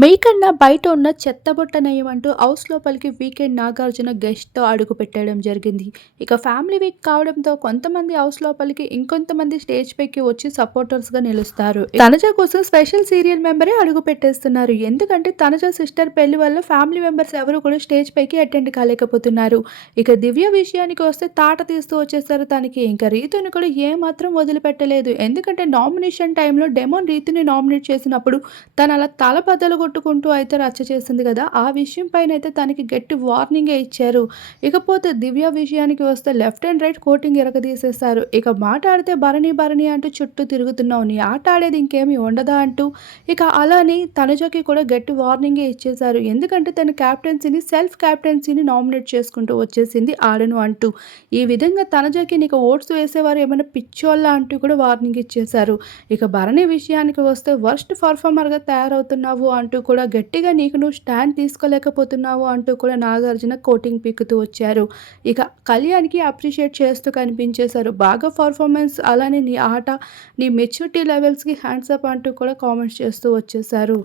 మీకన్నా బయట ఉన్న చెత్తబుట్ట హౌస్ లోపలికి వీకెండ్ నాగార్జున గెస్ట్తో అడుగు పెట్టడం జరిగింది. ఇక ఫ్యామిలీ వీక్ కావడంతో కొంతమంది హౌస్ లోపలికి ఇంకొంతమంది స్టేజ్ పైకి వచ్చి సపోర్టర్స్గా నిలుస్తారు. తనజ కోసం స్పెషల్ సీరియల్ మెంబరే అడుగు పెట్టేస్తున్నారు. ఎందుకంటే తనజ సిస్టర్ పెళ్ళి వల్ల ఫ్యామిలీ మెంబర్స్ ఎవరు కూడా స్టేజ్ పైకి అటెండ్ కాలేకపోతున్నారు. ఇక దివ్య విషయానికి వస్తే తాట తీస్తూ వచ్చేసారు తనకి. ఇంకా రీతుని కూడా ఏమాత్రం వదిలిపెట్టలేదు. ఎందుకంటే నామినేషన్ టైంలో డెమోన్ రీతుని నామినేట్ చేసినప్పుడు తను అలా తల కొట్టుకుంటూ అయితే రచ్చ చేసింది కదా ఆ విషయం పైన అయితే తనకి గట్టి వార్నింగే ఇచ్చారు. ఇకపోతే దివ్య విషయానికి వస్తే లెఫ్ట్ అండ్ రైట్ కోటింగ్ ఎరగదీసేశారు. ఇక మాట్లాడితే భరణి భరణి అంటూ చుట్టూ తిరుగుతున్నావు. నీ ఆట ఆడేది ఇంకేమీ ఉండదా అంటూ ఇక అలానే తనుజకి కూడా గట్టి వార్నింగే ఇచ్చేశారు. ఎందుకంటే తన క్యాప్టెన్సీని సెల్ఫ్ క్యాప్టెన్సీని నామినేట్ చేసుకుంటూ వచ్చేసింది ఆడను అంటూ. ఈ విధంగా తనజకి నీకు ఓట్స్ వేసేవారు ఏమైనా పిచ్చోళ్ళ అంటూ కూడా వార్నింగ్ ఇచ్చేశారు. ఇక భరణి విషయానికి వస్తే వర్స్ట్ పర్ఫార్మర్గా తయారవుతున్నావు అంటూ అంటూ కూడా గట్టిగా నీకు నువ్వు స్టాండ్ తీసుకోలేకపోతున్నావు అంటూ కూడా నాగార్జున కోటింగ్ పీకుతూ వచ్చారు. ఇక కళ్యాణ్కి అప్రిషియేట్ చేస్తూ కనిపించేశారు. బాగా పర్ఫార్మెన్స్ అలానే నీ ఆట నీ మెచ్యూరిటీ లెవెల్స్కి హ్యాండ్స్ అప్ అంటూ కూడా కామెంట్స్ చేస్తూ వచ్చేసారు